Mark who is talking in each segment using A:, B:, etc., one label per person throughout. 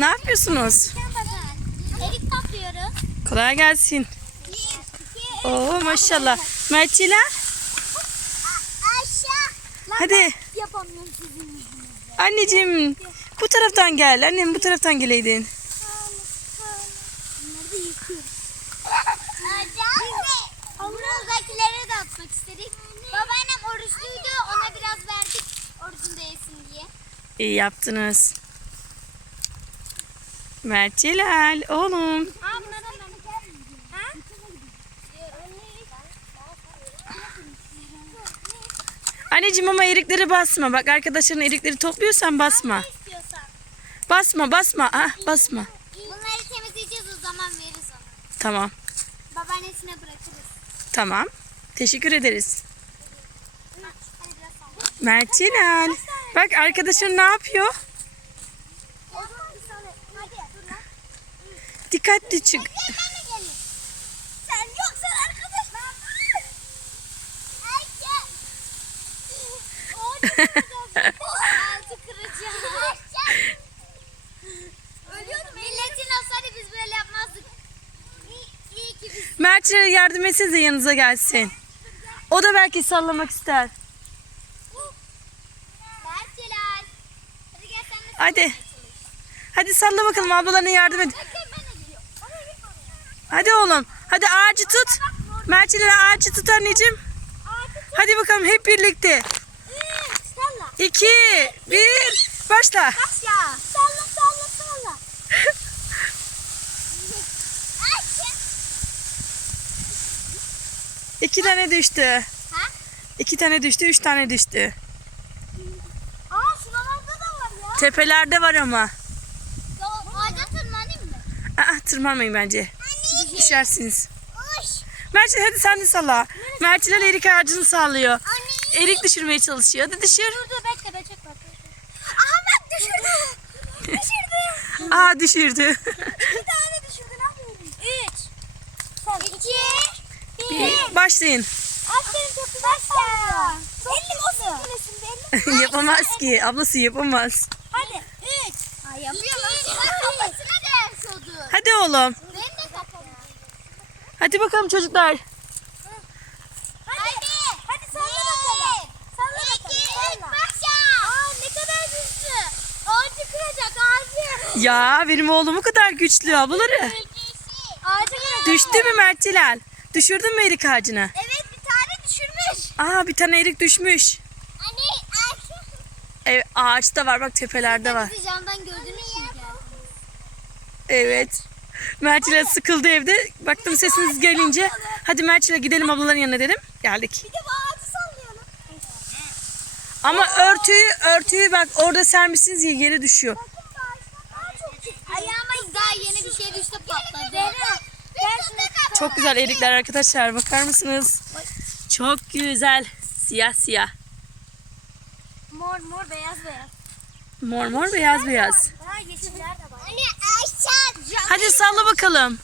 A: Ne yapıyorsunuz?
B: Erik topluyoruz.
A: Kolay gelsin. Oo maşallah. Mertçiler
B: aşağı.
A: hadi. Anneciğim bu taraftan gel. Annem bu taraftan geleydin.
B: Hamurdakileri de atmak istedik. Babaannem oruçluydu. Ona biraz verdik. Orucunda yesin diye.
A: İyi yaptınız. Oğlum.
B: Bunlardan ben Ha?
A: Anneciğim ama erikleri basma. Bak arkadaşların erikleri topluyorsan basma. Basma basma. Ah basma.
B: Bunları temizleyeceğiz o zaman veririz ona.
A: Tamam.
B: Babaannesine bırakırız.
A: Tamam. Teşekkür ederiz.
B: Salla.
A: Mertçiler. Bak arkadaşın ne yapıyor?
B: O zaman bir salla. Hadi dur lan.
A: Dikkatli çık.
B: Sen yoksan arkadaş ne yapar? Ayşe. Ağzı kıracağım. Ölüyordum. Milletin olsaydı biz böyle yapmazdık. İyi, ki biz.
A: Mertçilere yardım etsenize yanınıza gelsin. O da belki sallamak ister.
B: Hadi.
A: Hadi salla bakalım ablalarına yardım et.
B: Bekle ben de geliyorum. Ama git oraya.
A: Hadi oğlum. Hadi ağacı tut. Mertçilere ağacı tut anneciğim. Hadi bakalım hep birlikte. İki, bir, başla.
B: Salla salla salla.
A: İki tane düştü. İki tane düştü, üç tane düştü.
B: Aa şuralarda da var ya.
A: Tepelerde var ama.
B: Ağaca tırmanayım mı?
A: Aa, tırmanmayın bence. Düşersiniz.
B: Uş.
A: Mertçil hadi sen de salla. Mertçiler erik ağacını sallıyor.
B: Anne.
A: Erik düşürmeye çalışıyor. Hadi düşür.
B: Dur dur bekle be çek bak. Aha bak düşürdü. düşürdü.
A: Aa düşürdü.
B: İki tane düşürdü ne yapıyorum? Üç. Sen iki. Bir.
A: Başlayın.
B: Aferin çok güzel salla. Elim o elim.
A: yapamaz ki. Ablası yapamaz.
B: Hadi. Üç. Ay yapıyor lan. Kafasına değer sodu.
A: Hadi oğlum. Hadi bakalım çocuklar.
B: Hadi. Hadi salla bakalım. Salla bakalım. Başla. Aa ne kadar güçlü. Ağacı kıracak ağacı.
A: Ya benim oğlum o kadar güçlü ablaları.
B: Ağacı kıracak.
A: Düştü mü Mertçilal? Düşürdün mü erik ağacını?
B: Evet bir tane düşürmüş.
A: Aa bir tane erik düşmüş.
B: Anne ağaç.
A: Evet ağaçta var bak tepelerde var.
B: Bizi camdan gördünüz mü?
A: Evet. Mertçilal sıkıldı evde. Baktım sesiniz gelince. Hadi Mertçilal gidelim ablaların yanına dedim. Geldik.
B: Bir de bu ağacı sallayalım.
A: Ama örtüyü örtüyü bak orada sermişsiniz ya yere düşüyor.
B: Ayağıma daha yeni bir şey düştü patladı.
A: Çok güzel erikler arkadaşlar. Bakar mısınız? Çok güzel. Siyah siyah.
B: Mor mor beyaz beyaz.
A: Mor mor beyaz beyaz.
B: Daha yeşiller de var.
A: Hadi salla bakalım.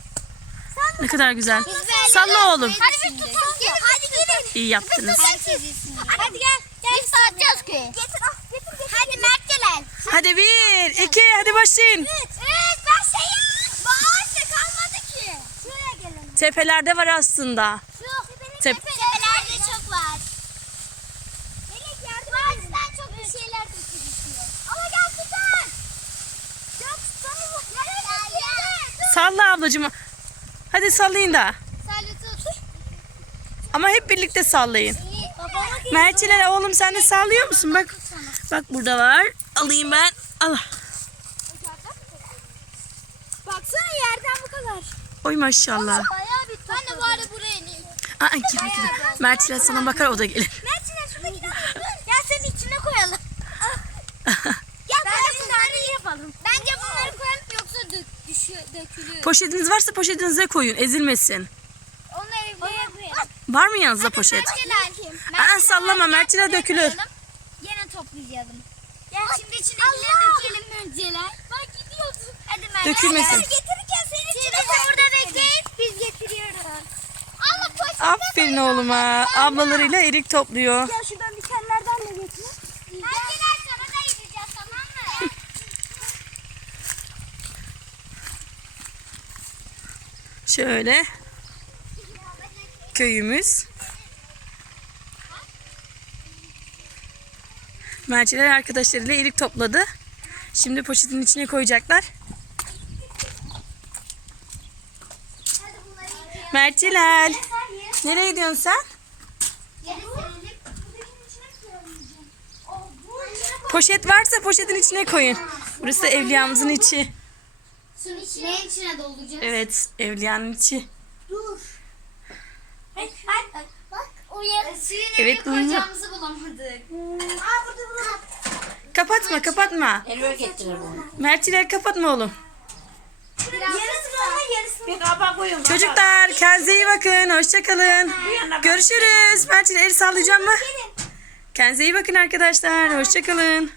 A: Ne kadar güzel. Salla oğlum.
B: Hadi biz tutalım. Hadi gelin.
A: İyi yaptınız.
B: Hadi gel. Gel biz satacağız köye. Getir getir getir. Hadi Mert Celal.
A: Hadi bir, iki, hadi başlayın.
B: Üç. Üç başlayın. Bu ağaçta kalmadı ki. Şuraya gelelim.
A: Tepelerde var aslında.
B: Şu.
A: Tep-
B: Tepelerde çok var. Melek yardım Ağaçtan çok bir şeyler dökülüyor. Ama gel tutar. Ya tutamıyor. Gel gel.
A: Salla ablacığım. Hadi sallayın da. Ama hep birlikte sallayın. Mertçiler oğlum sen de sallıyor musun? Bak. Bak burada var. Alayım ben. Allah.
B: Baksana yerden bu kadar.
A: Oy maşallah.
B: Bayağı bir Ben de bari buraya ineyim.
A: Aa, gel gel. Mertçiler sana bakar o da gelir.
B: Mert'ine şurada gidelim. Gel senin içine koyalım. Gel Bence bunları yapalım. Bence bunları düşüyor, dökülüyor.
A: Poşetiniz varsa poşetinize koyun. Ezilmesin.
B: Onları evde koyalım.
A: Var mı yanınızda poşet? Aa, sallama, Mert'ine dökülür.
B: Yine toplayalım. Gel şimdi içine dökelim Mert'ciler. Bak gidiyorsun. Hadi Mert.
A: Dökülmesin.
B: Getirirken senin içine burada bekleyin. Biz getiriyoruz. Allah poşet.
A: Aferin oğluma. Ablalarıyla erik topluyor.
B: Ya şuradan dikenlerden de getir. Mert'ciler sana da yiyeceğiz tamam mı?
A: Şöyle köyümüz. Merciler arkadaşlarıyla ilik topladı. Şimdi poşetin içine koyacaklar.
B: Ye.
A: Nereye gidiyorsun sen? Poşet varsa poşetin içine koyun. Burası evliyamızın içi.
B: Suyun içine. Neyin içine dolduracağız?
A: Evet, evliyanın içi.
B: Dur. Bak, bak, bak. Uyan. Suyun
A: Evet,
B: koyacağımızı bulamadık. Aa burada bulamadık.
A: Kapatma, kapatma.
C: Elime getirir bunu.
A: Merciler kapatma oğlum.
C: Bir kaba koyun.
A: Çocuklar kendinize iyi bakın. Hoşçakalın. Görüşürüz. Merciler el sallayacağım mı? Kendinize iyi bakın arkadaşlar. Hoşçakalın.